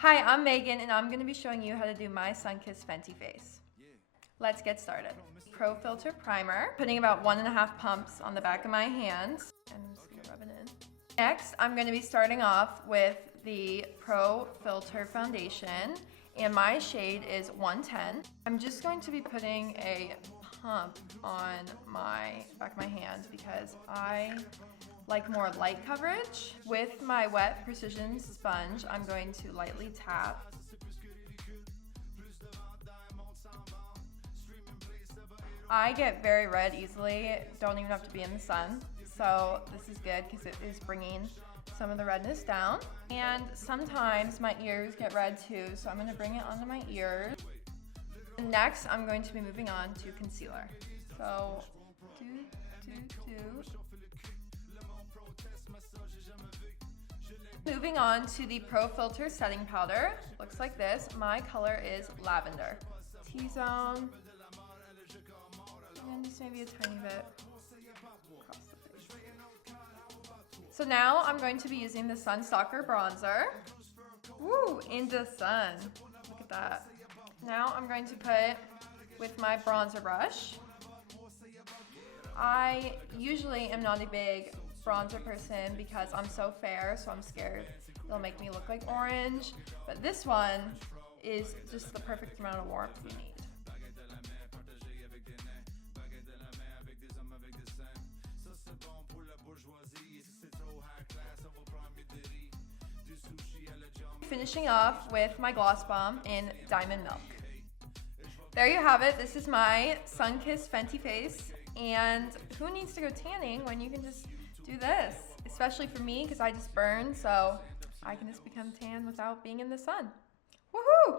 Hi, I'm Megan, and I'm going to be showing you how to do my sun-kissed Fenty face. Let's get started. Pro Filter Primer, putting about 1.5 pumps on the back of my hands, and I'm just going to rub it in. Next, I'm going to be starting off with the Pro Filter Foundation, and my shade is 110. I'm just going to be putting a pump on my back of my hand because I like more light coverage. With my wet precision sponge, I'm going to lightly tap. I get very red easily, don't even have to be in the sun, so this is good because it is bringing some of the redness down. And sometimes my ears get red too, so I'm going to bring it onto my ears. Next, I'm going to be moving on to concealer. So, moving on to the Pro Filter setting powder. Looks like this. My color is lavender. T-zone. And just maybe a tiny bit across the face. So now I'm going to be using the Sunstalker bronzer. Woo, in the sun. Look at that. Now I'm going to put with my bronzer brush. I usually am not a big bronzer person because I'm so fair, so I'm scared it'll make me look like orange. But this one is just the perfect amount of warmth you need. Finishing off with my gloss bomb in Diamond Milk. There you have it. This is my sun-kissed Fenty face. And who needs to go tanning when you can just do this? Especially for me, because I just burn, so I can just become tan without being in the sun. Woohoo!